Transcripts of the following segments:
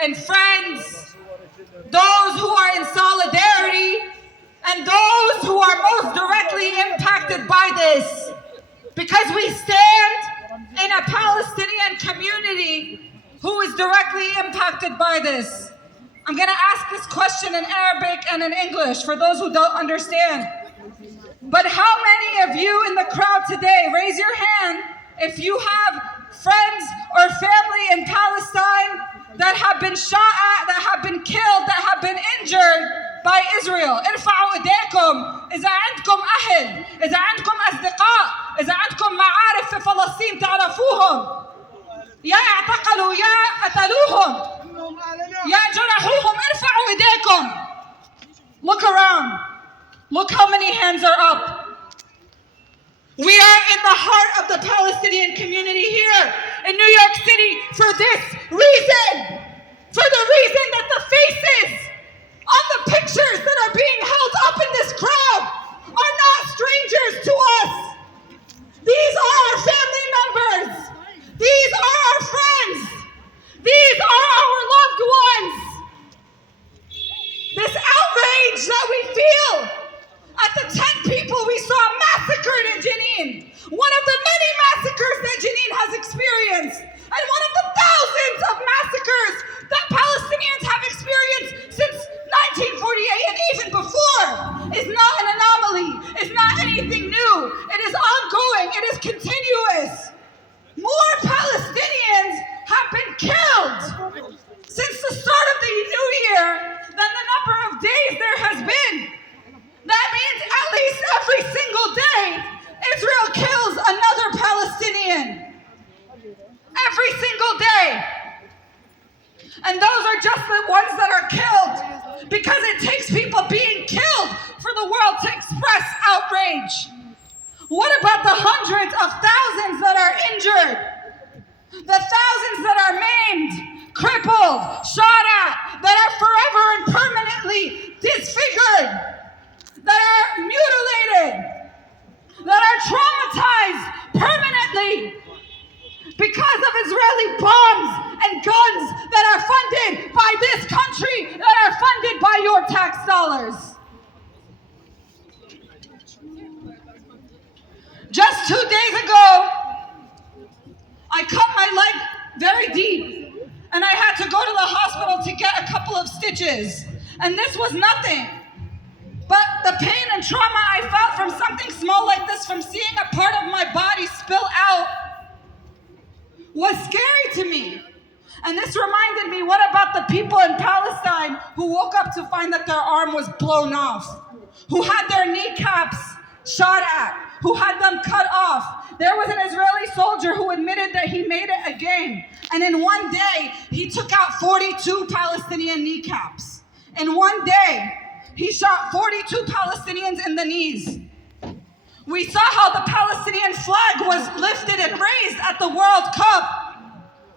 and friends, those who are in solidarity, and those who are most directly impacted by this. Because we stand in a Palestinian community who is directly impacted by this. I'm going to ask this question in Arabic and in English for those who don't understand. But how many of you in the crowd today, raise your hand if you have friends or family in Palestine that have been shot at, that have been killed, that have been injured by Israel. ارفعوا ايديكم إذا عندكم أهل، إذا عندكم أصدقاء، إذا عندكم معارف في فلسطين تعرفوهم. يا اعتقلوا يا قتلوهم يا جرحوهم ارفعوا ايديكم. Look around. Look how many hands are up. We are in the heart of the Palestinian community here in New York City for this reason. For the reason that the faces on the pictures that are being held up in this crowd are not strangers to us. These are our family members. These are our friends. These are our loved ones. This outrage that we feel at the 10 people we saw massacred in Jenin, one of the many massacres that Jenin has experienced, and one of the thousands of massacres that Palestinians have experienced since 1948 and even before, is not an anomaly, is not anything new. It is ongoing, it is continuous. More Palestinians have been killed since the start of the new year than the number of days there has been. That means at least every single day, Israel kills another Palestinian. Every single day. And those are just the ones that are killed because it takes people being killed for the world to express outrage. What about the hundreds of thousands that are injured? The thousands that are maimed, crippled, shot at, that are forever and permanently disfigured, that are mutilated, that are traumatized permanently because of Israeli bombs and guns that are funded by this country, that are funded by your tax dollars. Just 2 days ago, I cut my leg very deep, and I had to go to the hospital to get a couple of stitches. And this was nothing. But the pain and trauma I felt from something small like this, from seeing a part of my body spill out, was scary to me. And this reminded me, what about the people in Palestine who woke up to find that their arm was blown off, who had their kneecaps shot at, who had them cut off? There was an Israeli soldier who admitted that he made it a game. And in one day, he took out 42 Palestinian kneecaps. In one day, he shot 42 Palestinians in the knees. We saw how the Palestinian flag was lifted and raised at the World Cup.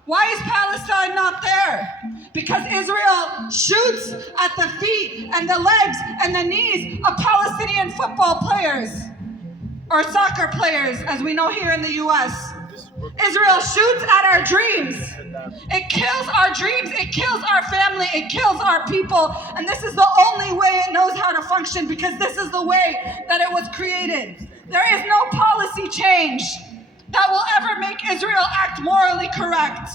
Why is Palestine not there? Because Israel shoots at the feet and the legs and the knees of Palestinian football players, or soccer players, as we know here in the US. Israel shoots at our dreams. It kills our dreams, it kills our family, it kills our people, and this is the only way it knows how to function, because this is the way that it was created. There is no policy change that will ever make Israel act morally correct.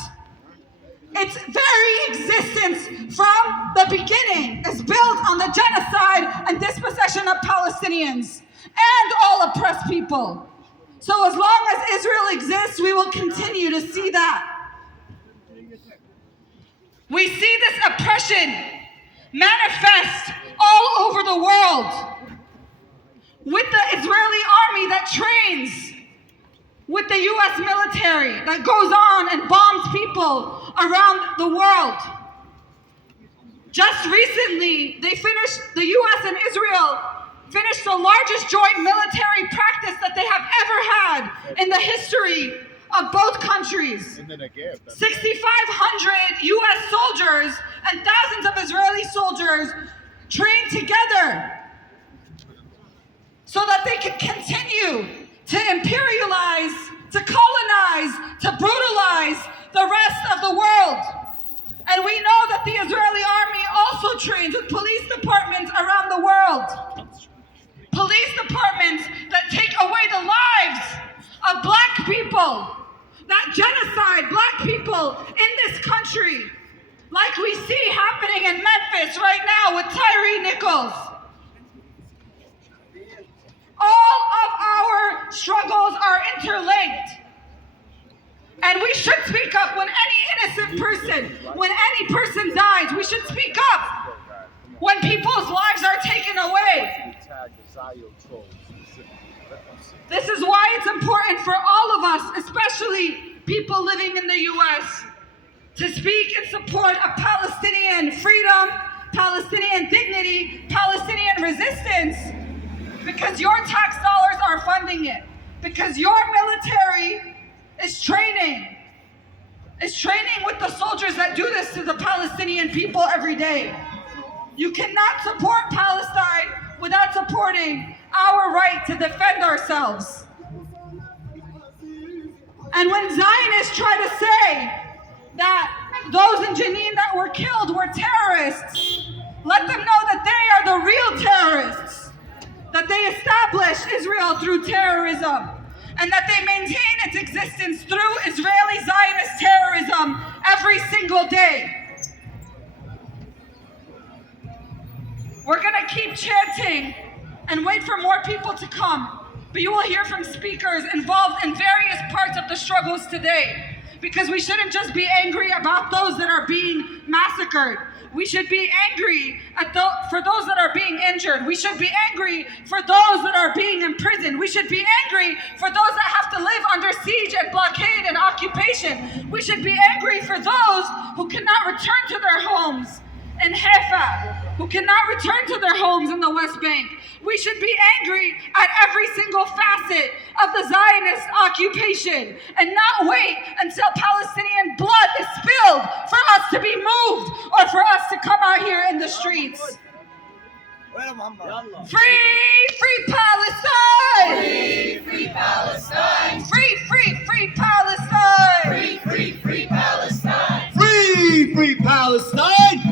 Its very existence from the beginning is built on the genocide and dispossession of Palestinians and all oppressed people. So as long as Israel exists, we will continue to see that. We see this oppression manifest all over the world, with the Israeli army that trains with the US military that goes on and bombs people around the world. Just recently, the US and Israel finished the largest joint military practice that they have ever had in the history of both countries. 6,500 US soldiers and thousands of Israeli soldiers trained together so that they could continue to imperialize, to colonize, to brutalize the rest of the world. And we know that shuttle trains with police departments around the world. Police departments that take away the lives of black people, that genocide black people in this country, like we see happening in Memphis right now with Tyree Nichols. All of our struggles are interlinked. And we should speak up when any innocent person, when any person dies, we should speak up when people's lives are taken away. This is why it's important for all of us, especially people living in the US, to speak in support of Palestinian freedom, Palestinian dignity, Palestinian resistance, because your tax dollars are funding it, because your military is training with the soldiers that do this to the Palestinian people every day. You cannot support Palestine without supporting our right to defend ourselves. And when Zionists try to say that those in Jenin that were killed were terrorists, let them know that they are the real terrorists, that they established Israel through terrorism, and that they maintain its existence through Israeli Zionist terrorism every single day. We're gonna keep chanting and wait for more people to come, but you will hear from speakers involved in various parts of the struggles today, because we shouldn't just be angry about those that are being massacred. We should be angry for those that are being injured. We should be angry for those that are being imprisoned. We should be angry for those that have to live under siege and blockade and occupation. We should be angry for those who cannot return to their homes in Haifa, who cannot return to their homes in the West Bank. We should be angry at every single facet of the Zionist occupation and not wait until Palestinian blood is spilled for us to be moved or for us to come out here in the streets. Free, free Palestine!